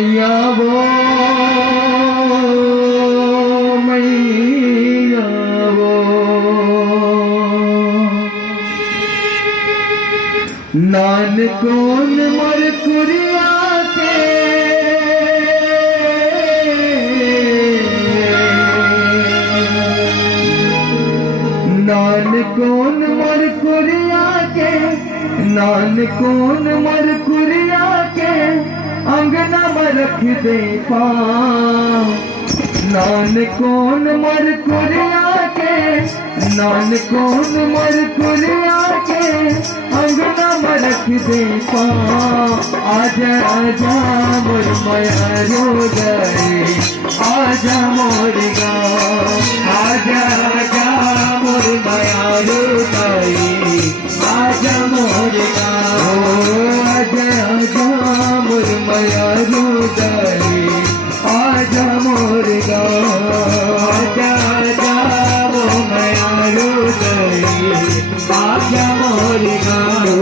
मैया वो मैया वो नानकों मर कुरिया के नानकों मर कुरिया के नानकों मर कुरिया के अंगना में रख दे पाँव नानकों मर कुरिया के नानकों मर कुरिया के अंगना में रख दे पाँव आजा आजा मोर माया रो गए आजा मोर गाँव आजा आजा मोर माया रो गए आजा मोर गाँव आजा आजा मोर माया रो गए आजा मोर गाँव आजा आजा वो माया रो गए आजा मोर गाँव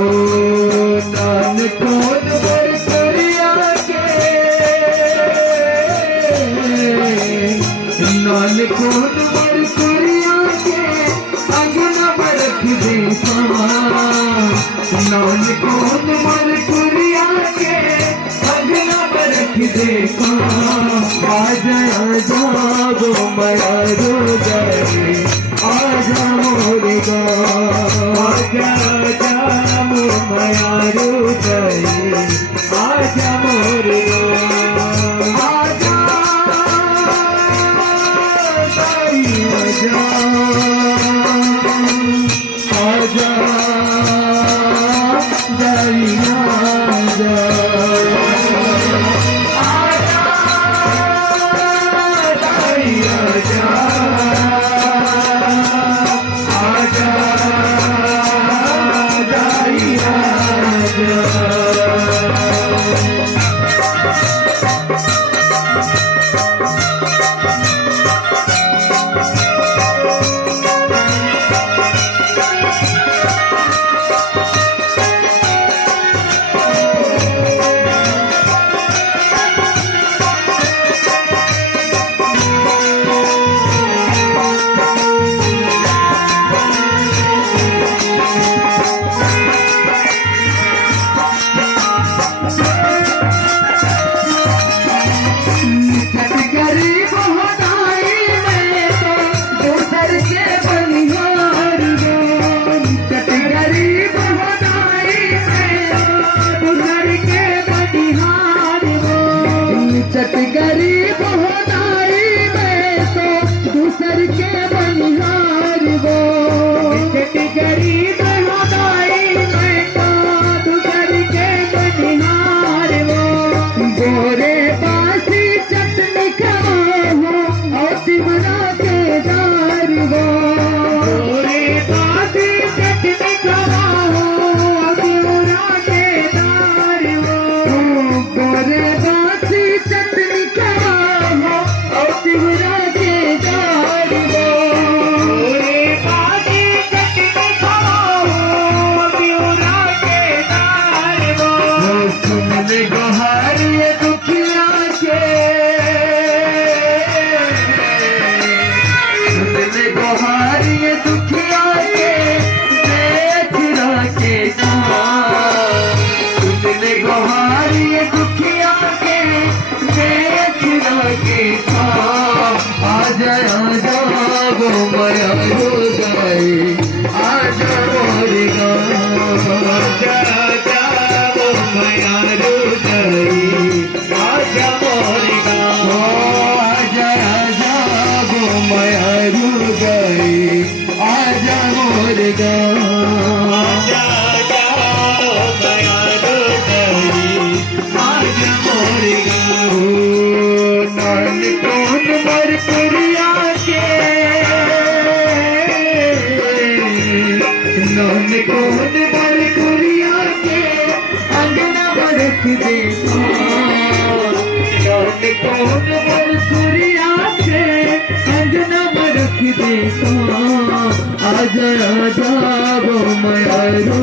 नानकों मर कुरिया के नानकों मर कुरिया के अंगना में रख दे नानकों मर कुरिया के अंगना में रख दे आजा आजा वो माया रो गए आजा मोर गाँव आजा आजा वो माया रो गए आजा मोर गाँव आजा ताई आजा आजा ताई आजा गरीब होनाई में तो दूसर के बनिहार वो गरीब होनाई में तो दूसर के बनिहार वो गोरे बासी चटनी खाओ और सिमरा के दार वो गोरे बासी चटनी खाओ और सिमरा के दार वो गोरे बासी चटनी खाओ और सिमरा के दार वो गोरे बासी चटनी खाओ और सिमरा के दार वो सुन ले गोहार ये दुखिया के सुन ले गोहार ये दुखिया के देखना के सुन ले गोहार ये दुखिया के देखना के आजा आजा वो माया हो गए आजा मोर गाँव आजा आजा वो माया हो गए आजा मोर गाँव आजा आजा वो माया हो गए आजा मोर गाँव आजा आजा वो माया हो गए आजा मोर गाँव नानकों मर कुरिया के नानकों मर कुरिया के अंगना में रख दे नानकों मर कुरिया के अंगना में रख दे आजा आजा वो माया रो